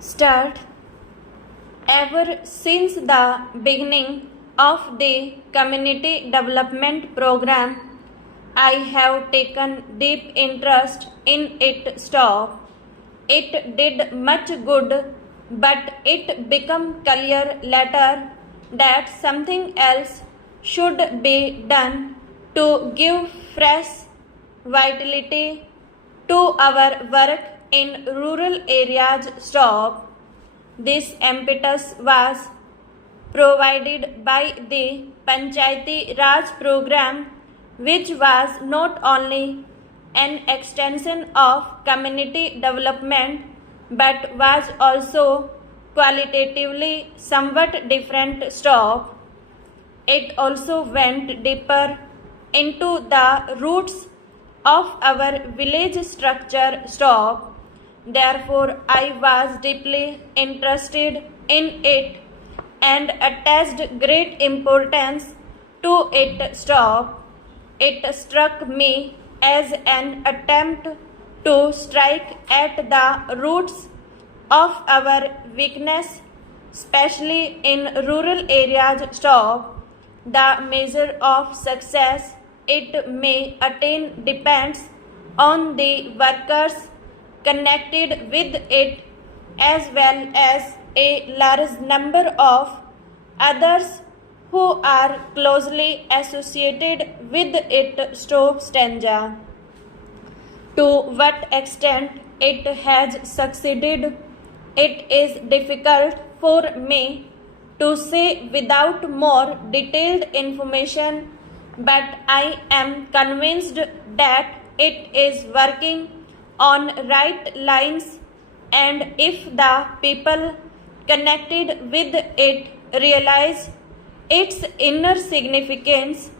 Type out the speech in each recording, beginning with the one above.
start. Ever since the beginning of the community development program, I have taken deep interest in it. Stop. It did much good, but it became clear later that something else should be done to give fresh vitality to our work in rural areas. Stop. This impetus was provided by the Panchayati Raj program, which was not only an extension of community development but was also qualitatively somewhat different. Stop. It also went deeper into the roots of our village structure. Stop. Therefore, I was deeply interested in it and attached great importance to it. Stop. It struck me as an attempt to strike at the roots of our weakness, especially in rural areas. Stop. The measure of success it may attain depends on the workers connected with it, as well as a large number of others who are closely associated with it. Stop. Stanza. To what extent it has succeeded, it is difficult for me to say without more detailed information, but I am convinced that it is working on right lines, and if the people connected with it realize its inner significance,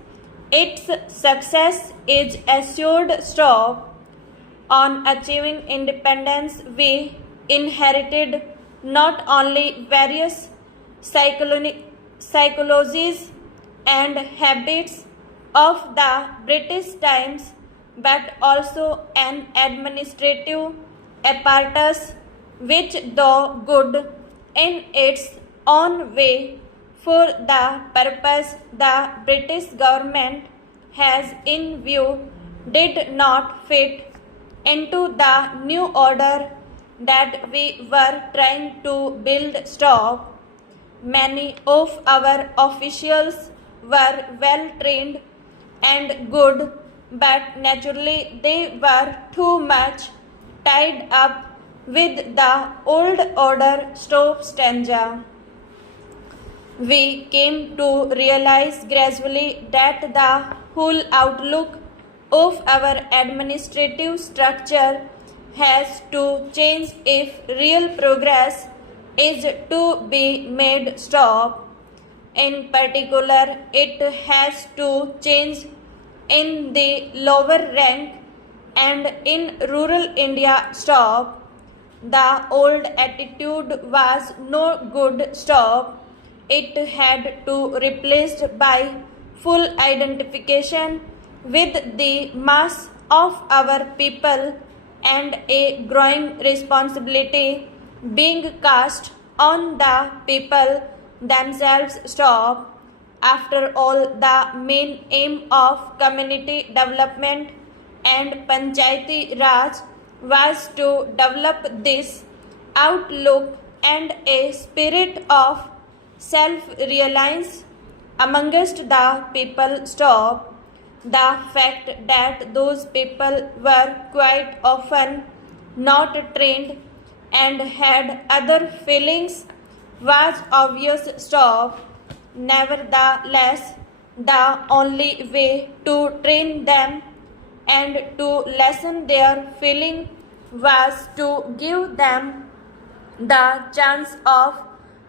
its success is assured. Stop. On achieving independence, we inherited not only various psychologies and habits of the British times, but also an administrative apparatus which, though good in its own way for the purpose the British government has in view, did not fit into the new order that we were trying to build. Stop. Many of our officials were well trained and good, but naturally they were too much tied up with the old order. Stop. Stanza. We came to realize gradually that the whole outlook of our administrative structure has to change if real progress is to be made. Stop. In particular, it has to change in the lower rank and in rural India. Stop. The old attitude was no good. Stop. It had to be replaced by full identification with the mass of our people and a growing responsibility being cast on the people themselves. Stop. After all, the main aim of community development and Panchayati Raj was to develop this outlook and a spirit of self-reliance amongst the people. Stop. The fact that those people were quite often not trained and had other feelings was obvious. Stop. Nevertheless, the only way to train them and to lessen their feeling was to give them the chance of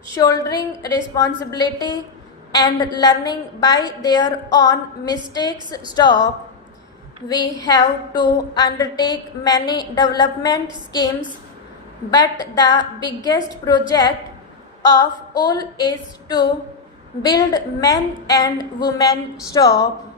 shouldering responsibility and learning by their own mistakes. Stop. We have to undertake many development schemes, but the biggest project of all is to build men and women. Stop.